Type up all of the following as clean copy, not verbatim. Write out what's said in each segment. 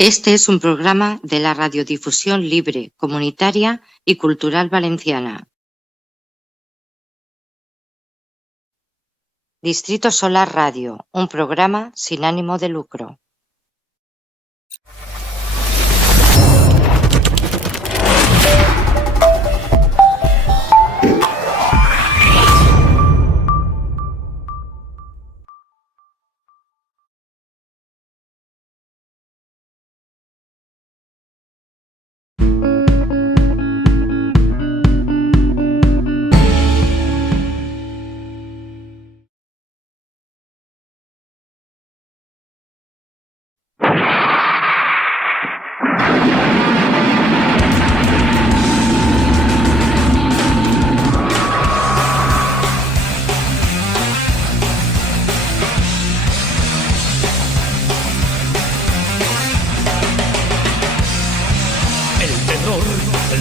Este es un programa de la Radiodifusión Libre, Comunitaria y Cultural Valenciana. Distrito Solar Radio, un programa sin ánimo de lucro.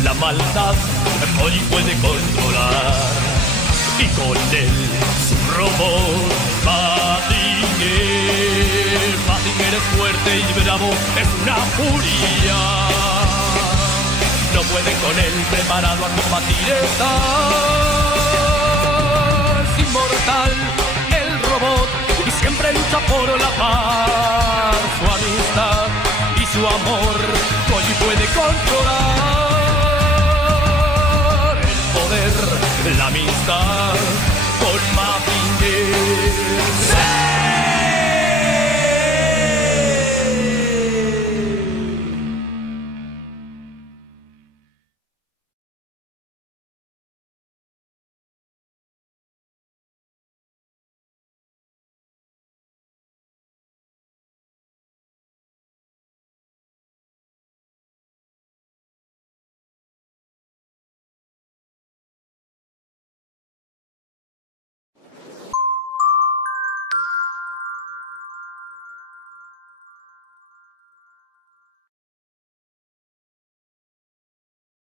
La maldad hoy puede controlar y con él su robot Mazinger. Mazinger es fuerte y bravo, es una furia. No puede con él, preparado a combatir es inmortal el robot y siempre lucha por la paz. Su amistad y su amor hoy puede controlar.